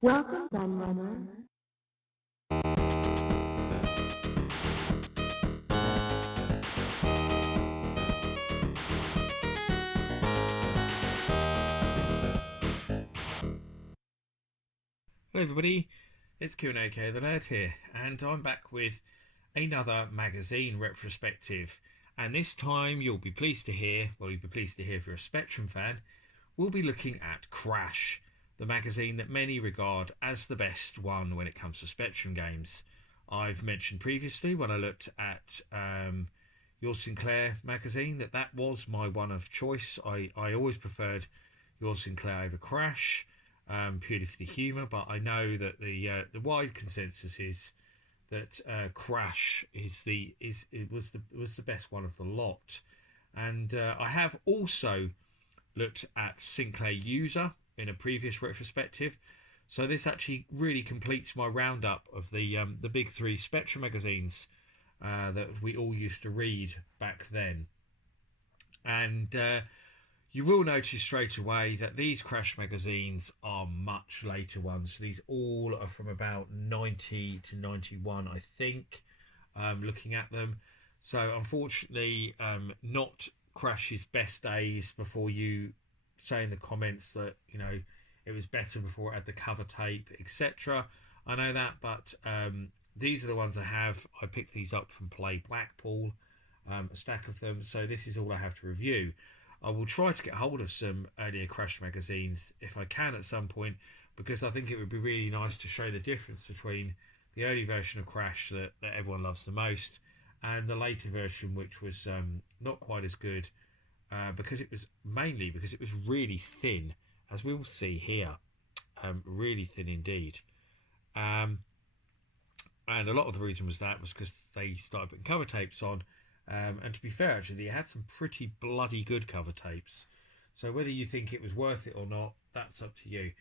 Welcome, gun runner. Hello everybody, it's Q&AK the Lad here, and I'm back with another magazine retrospective. And this time you'll be pleased to hear, well, you'll be pleased to hear if you're a Spectrum fan, we'll be looking at Crash, the magazine that many regard as the best one when it comes to Spectrum games. I've mentioned previously when I looked at your Sinclair magazine that was my one of choice. I always preferred your Sinclair over Crash. Purely for the humour, but I know that the wide consensus is that Crash was the best one of the lot. And I have also looked at Sinclair User in a previous retrospective, so this actually really completes my roundup of the big three Spectrum magazines that we all used to read back then. And you will notice straight away that these Crash magazines are much later ones. These all are from about 90 to 91, I think, looking at them. So unfortunately, not Crash's best days before you say in the comments that, you know, it was better before it had the cover tape, etc. I know that, but these are the ones I have. I picked these up from Play Blackpool, a stack of them. So this is all I have to review. I will try to get hold of some earlier Crash magazines if I can at some point, because I think it would be really nice to show the difference between the early version of Crash that everyone loves the most and the later version, which was not quite as good, because it was really thin, as we will see here, really thin indeed. And a lot of the reason was because they started putting cover tapes on. And to be fair, actually, they had some pretty bloody good cover tapes. So whether you think it was worth it or not, that's up to you.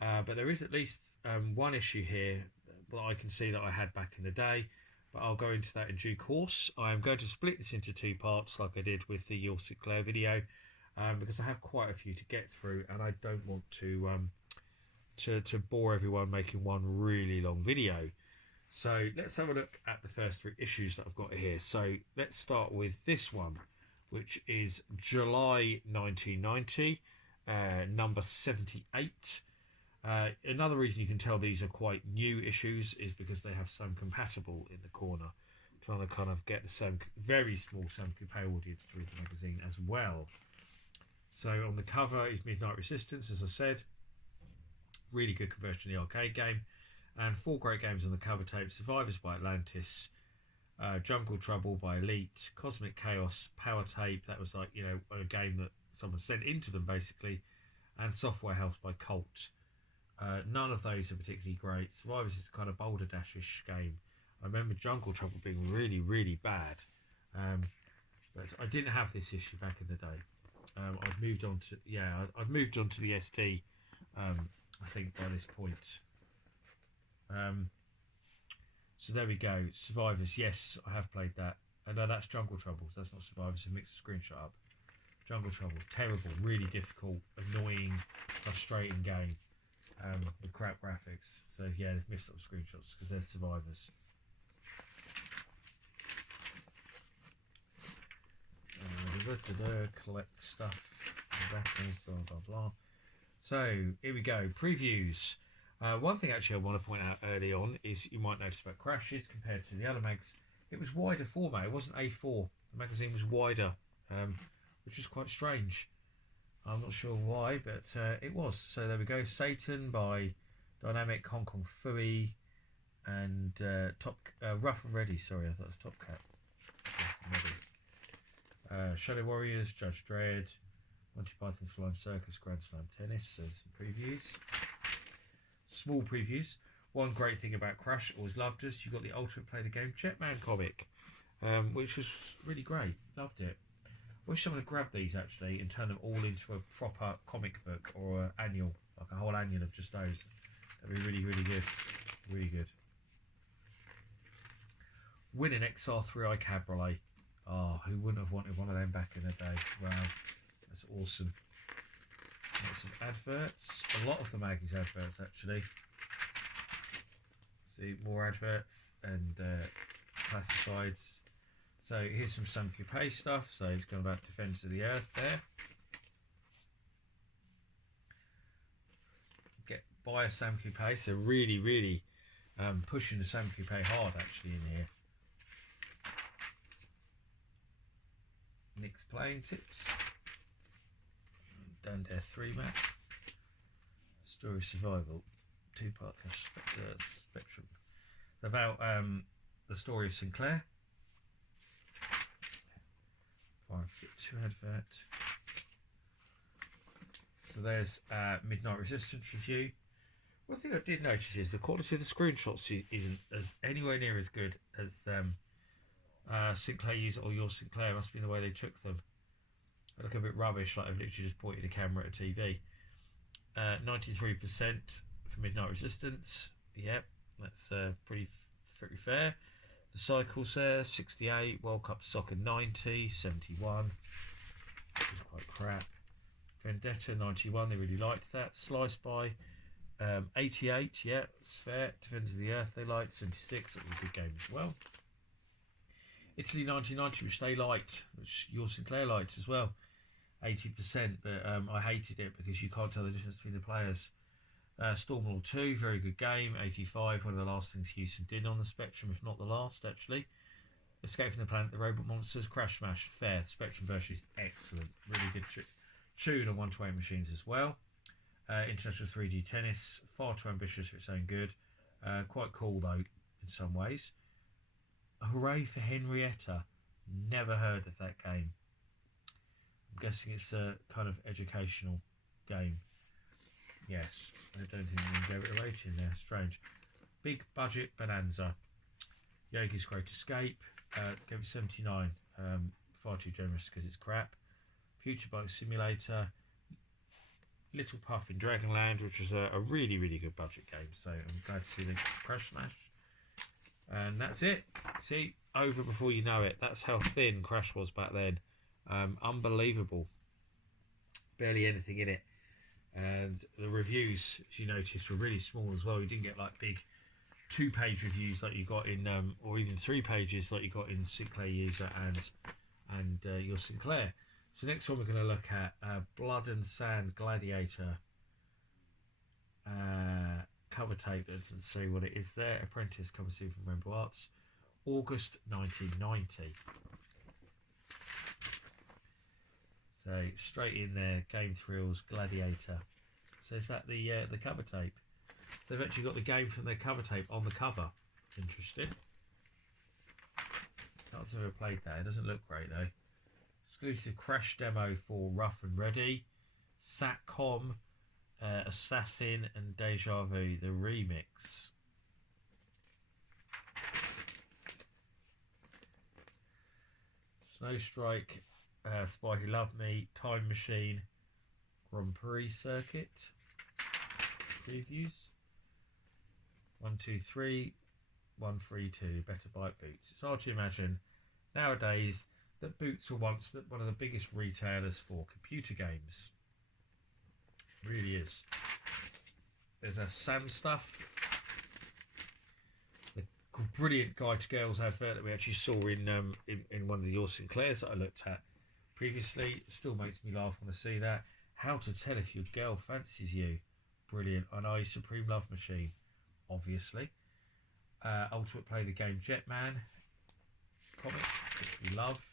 But there is at least one issue here that I can see that I had back in the day. But I'll go into that in due course. I'm going to split this into two parts like I did with the Your Sinclair video. Because I have quite a few to get through. And I don't want to bore everyone making one really long video. So let's have a look at the first three issues that I've got here. So let's start with this one, which is July 1990, number 78. Another reason you can tell these are quite new issues is because they have Sam Compatible in the corner, trying to kind of get the very small Sam Compatible audience through the magazine as well. So on the cover is Midnight Resistance, as I said. Really good conversion in the arcade game. And four great games on the cover tape: Survivors by Atlantis, Jungle Trouble by Elite, Cosmic Chaos Power Tape, that was like, you know, a game that someone sent into them basically, and Software House by Colt. None of those are particularly great. Survivors is a kind of Boulder Dash-ish game. I remember Jungle Trouble being really, really bad, but I didn't have this issue back in the day. I'd moved on to the ST, I think, by this point. So there we go. Survivors, yes, I have played that. No, that's Jungle Trouble. That's not Survivors. I mixed the screenshot up. Jungle Trouble, terrible, really difficult, annoying, frustrating game with crap graphics. So yeah, they've missed up the screenshots because they're Survivors. Collect stuff, blah blah blah. So here we go. Previews. One thing actually I want to point out early on is you might notice about Crashes compared to the other mags. It was wider format. It wasn't A4. The magazine was wider, which is quite strange. I'm not sure why, but it was. So there we go. Satan by Dynamic Hong Kong Fooey and Rough and Ready. Sorry, I thought it was Top Cat. Rough and Ready. Shadow Warriors, Judge Dredd, Monty Python's Flying Circus, Grand Slam Tennis. There's some previews. Small previews. One great thing about Crash, always loved us, you got the Ultimate Play the Game Jetman comic, which was really great. Loved it. Wish someone would grab these actually and turn them all into a proper comic book or an annual, like a whole annual of just those. That'd be really, really good. Really good. Win an XR3i Cabriolet. Oh, who wouldn't have wanted one of them back in the day? Wow, that's awesome. Got some adverts. A lot of the Maggie's adverts actually. See, more adverts and classifieds. So here's some Sam Coupe stuff. So it's going about Defence of the Earth there. Buy a Sam Coupe. So really pushing the Sam Coupe hard actually in here. Nick's playing tips. Down there 3 map. Story Survival. 2-part Spectrum. It's about the story of Sinclair. Get 2 advert. So there's Midnight Resistance review. One thing I did notice is the quality of the screenshots isn't as anywhere near as good as Sinclair user or your Sinclair. Must be the way they took them. They look a bit rubbish, like I've literally just pointed a camera at a TV. 93% for Midnight Resistance. Yep, that's pretty fair. The cycles there, 68. World Cup Soccer 90, 71. Which is quite crap. Vendetta 91, they really liked that. Slice by 88, yeah, that's fair. Defenders of the Earth they liked. 76, that was a good game as well. Italy 1990, which they liked, which your Sinclair liked as well. 80%, but I hated it because you can't tell the difference between the players. Stormlord 2, very good game. 85, one of the last things Houston did on the Spectrum, if not the last actually. Escape from the Planet, the Robot Monsters, Crash Smash, fair. The Spectrum version is excellent, really good tune on 1-to-8 machines as well. International 3D Tennis, far too ambitious for its own good. Quite cool though in some ways. Hooray for Henrietta, never heard of that game. I'm guessing it's a kind of educational game. Yes, I don't think we can give it a rating there, strange. Big Budget Bonanza, Yogi's Great Escape, gave it 79, far too generous because it's crap. Future Bike Simulator, Little Puff in Dragonland, which was a really good budget game, so I'm glad to see the Crash Smash. And that's it. See, over before you know it. That's how thin Crash was back then. Unbelievable. Barely anything in it. And the reviews, as you noticed, were really small as well. You didn't get like big 2-page reviews like you got in, or even 3 pages like you got in Sinclair User and your Sinclair. So next one we're going to look at Blood and Sand Gladiator cover tape. Let's see what it is there. Apprentice coming soon from Rainbow Arts, August 1990. So straight in there, Game Thrills Gladiator. So is that the cover tape? They've actually got the game from their cover tape on the cover. Interesting. Can't say I've ever played that. It doesn't look great though. Exclusive Crash demo for Rough and Ready, Satcom, Assassin, and Deja Vu, the remix. Snowstrike, Spy Who Loved Me, Time Machine, Grand Prix Circuit previews. 1, 2, 3, 1, 3, 2. Better bike boots. It's hard to imagine nowadays that Boots were once one of the biggest retailers for computer games. It really is. There's a Sam stuff. The brilliant Guide to Girls advert that we actually saw in one of the Your Sinclairs that I looked at previously. It still makes me laugh when I see that. How to tell if your girl fancies you. Brilliant. I know, Supreme Love Machine, obviously. Ultimate Play the Game Jetman comic, which we love.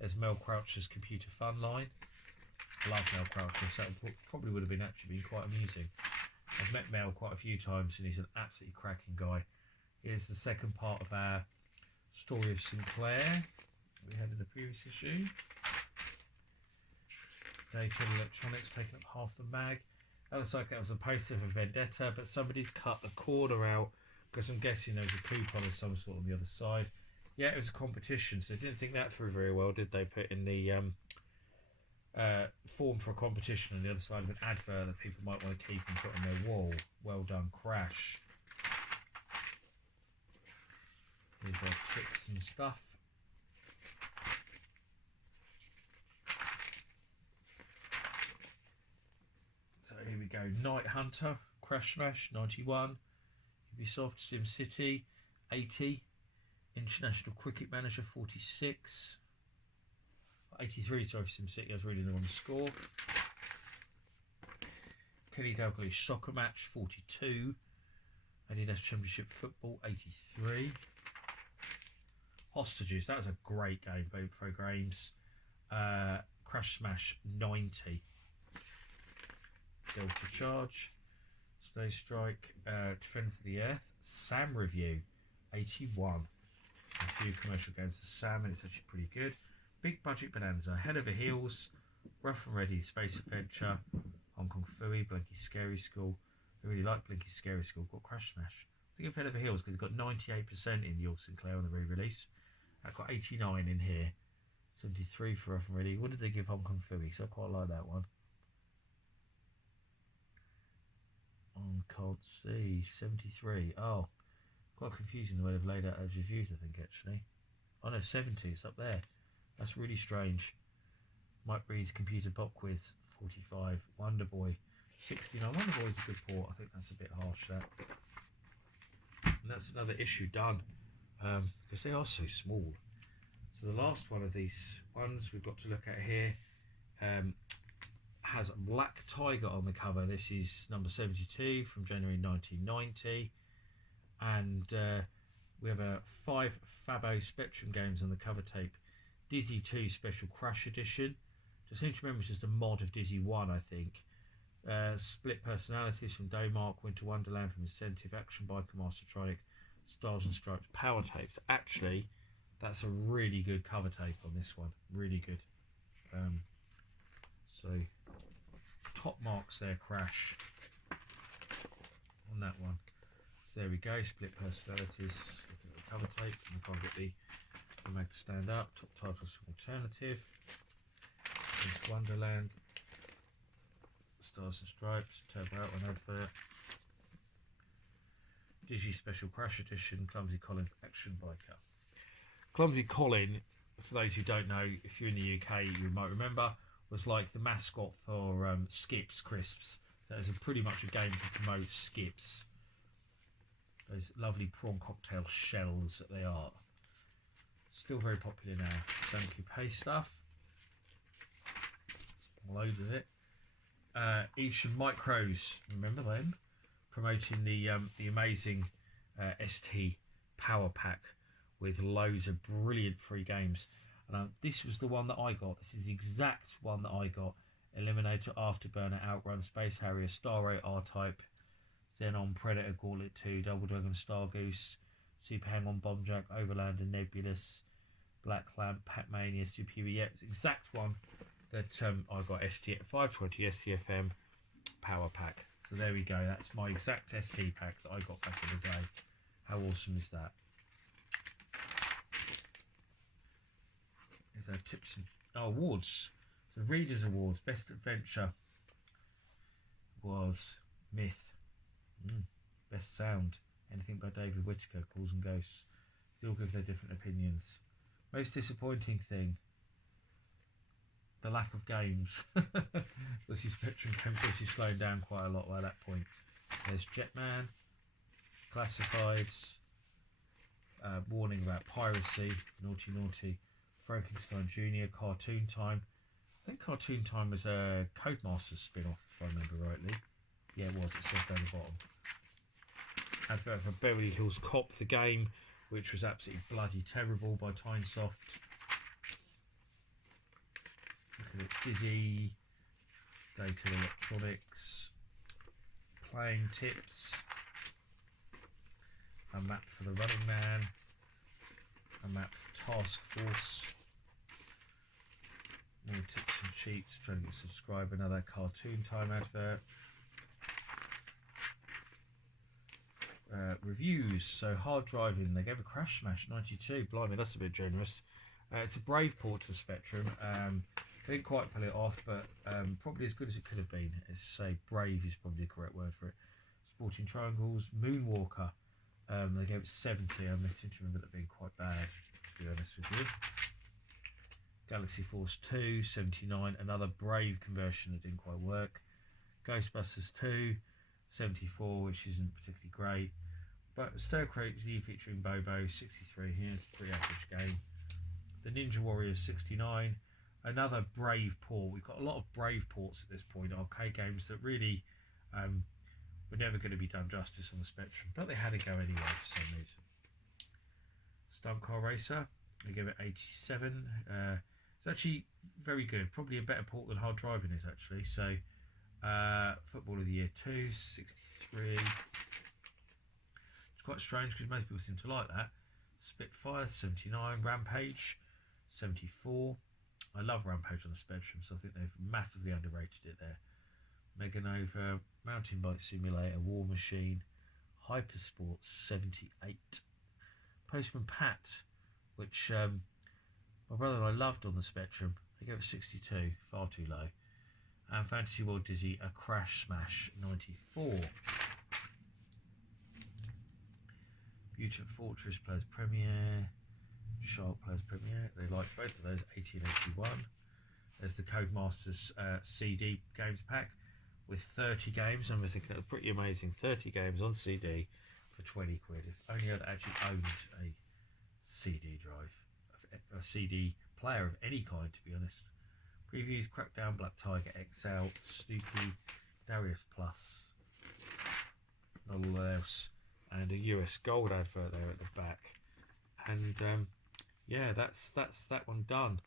There's Mel Croucher's Computer Fun line. I love Mel Croucher, so that probably would have been quite amusing. I've met Mel quite a few times and he's an absolutely cracking guy. Here's the second part of our story of Sinclair we had in the previous issue. Data Electronics taking up half the mag. That looks like that was a poster for Vendetta, but somebody's cut the corner out because I'm guessing there was a coupon of some sort on the other side. Yeah, it was a competition, so they didn't think that through very well, did they? Put in the form for a competition on the other side of an advert that people might want to keep and put on their wall. Well done, Crash. These are tips and stuff. So here we go. Night Hunter, Crash Smash, 91. Ubisoft, SimCity 80, International Cricket Manager 46, 83, sorry, for SimCity, I was reading the wrong score. Kenny Dalglish Soccer Match 42, Adidas Championship Football 83, Hostages, that was a great game, for games. Crash Smash 90, Delta Charge, Stay Strike, Defend for the Earth, Sam Review 81, a few commercial games for Sam, and it's actually pretty good. Big Budget Bonanza, Head Over Heels, Rough and Ready, Space Adventure, Hong Kong Phooey, Blinky Scary School. I really like Blinky Scary School. Got Crash Smash. I think of Head Over Heels because it's got 98% in your Sinclair on the re-release. I've got 89 in here. 73 for Rough and Ready. What did they give Hong Kong Phooey? So I quite like that one. Can't see. 73. Oh, quite confusing the way they've laid out those reviews, I think, actually. Oh no, 70. It's up there. That's really strange. Mike Reed's Computer Pop Quiz 45. Wonder Boy 69. Wonder Boy's a good port. I think that's a bit harsh, that. And that's another issue done, because they are so small. So the last one of these ones we've got to look at here has a Black Tiger on the cover. This is number 72 from January 1990, and we have 5 Fabo Spectrum games on the cover tape. Dizzy 2 Special Crash Edition. I seem to remember it's just a mod of Dizzy 1, I think. Split Personalities from Daymark, Winter Wonderland from Incentive, Action Biker Mastertronic, Stars and Stripes Power Tapes. Actually, that's a really good cover tape on this one. Really good. So, top marks there, Crash, on that one. So there we go, Split Personalities. Looking at the cover tape, and I can't get the mag to stand up. Top titles from Alternative. Winter Wonderland, Stars and Stripes, Turbo Out on advert, Digi Special Crash Edition, Clumsy Colin's Action Biker. Clumsy Colin, for those who don't know, if you're in the UK, you might remember, was like the mascot for Skips Crisps. So it's pretty much a game to promote Skips. Those lovely prawn cocktail shells that they are. Still very popular now. Thank you, pay stuff. Loads of it. Esham Micros, remember them? Promoting the amazing ST Power Pack with loads of brilliant free games. And this was the one that I got. This is the exact one that I got. Eliminator, Afterburner, Outrun, Space Harrier, Star Ray R-Type, Xenon, Predator, Gauntlet 2, Double Dragon, Star Goose, Super Hang-On, Bombjack, Overlander, Nebulous, Black Lamp, Pac-Mania, Superior. Yeah, it's the exact one that I got. 520 STFM Power Pack. So there we go. That's my exact ST pack that I got back in the day. How awesome is that? Is there tips and awards? So Readers Awards. Best Adventure was Myth. Best Sound, anything by David Whittaker, Calls and Ghosts. They all give their different opinions. Most disappointing thing, the lack of games. This is Spectrum games actually slowing down quite a lot by that point. There's Jetman, Classifieds, warning about piracy, Naughty Naughty, Frankenstein Jr., Cartoon Time. I think Cartoon Time was a Codemasters spin-off, if I remember rightly. Yeah, it was. It says down the bottom. Advert for Beverly Hills Cop, the game, which was absolutely bloody terrible, by Tynesoft. Look at it. Dizzy, Data Electronics, Playing Tips, a map for the Running Man, a map for Task Force, more tips and cheats, trying to get subscribed, another Cartoon Time advert. Reviews, so Hard Driving, they gave a Crash Smash 92, blimey, that's a bit generous. It's a brave port to Spectrum. They didn't quite pull it off, but probably as good as it could have been. It's say brave is probably the correct word for it. Sporting Triangles, Moonwalker, they gave it 70. I seem to remember that being quite bad, to be honest with you. Galaxy Force 2, 79, another brave conversion that didn't quite work. Ghostbusters 2, 74, which isn't particularly great. But Stir Crazy featuring Bobo, 63 here, it's a pretty average game. The Ninja Warriors, 69. Another Brave port. We've got a lot of Brave ports at this point, arcade games that really were never going to be done justice on the Spectrum, but they had to go anyway for some reason. Stunt Car Racer, I give it 87. It's actually very good, probably a better port than Hard Driving is actually. So Football of the Year 2, 63. It's quite strange because most people seem to like that. Spitfire, 79. Rampage, 74. I love Rampage on the Spectrum, so I think they've massively underrated it there. Mega Nova, Mountain Bike Simulator, War Machine, Hypersports, 78. Postman Pat, which my brother and I loved on the Spectrum. I gave it 62, far too low. And Fantasy World Dizzy, a Crash Smash, 94. Mutant Fortress Players Premiere, Shark Players Premiere. They like both of those, 80 and 81. There's the Codemasters CD games pack with 30 games. I'm thinking that was pretty amazing. 30 games on CD for 20 quid. If only I'd actually owned a CD drive, a CD player of any kind, to be honest. Previews: Crackdown, Black Tiger XL, Snoopy, Darius Plus, not all else, and a US Gold advert there at the back. And yeah, that's that one done.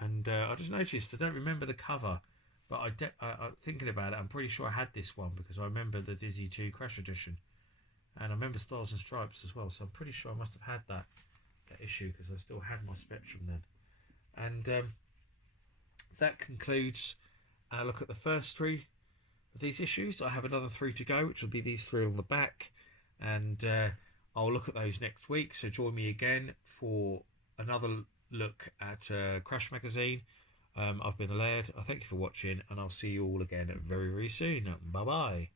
And I just noticed, I don't remember the cover, but I thinking about it, I'm pretty sure I had this one because I remember the Dizzy 2 Crash Edition, and I remember Stars and Stripes as well. So I'm pretty sure I must have had that issue because I still had my Spectrum then. And that concludes our look at the first 3 of these issues. I have another 3 to go, which will be these 3 on the back, and I'll look at those next week. So join me again for another look at Crash Magazine. I've been Laird. I thank you for watching, and I'll see you all again very, very soon. Bye bye.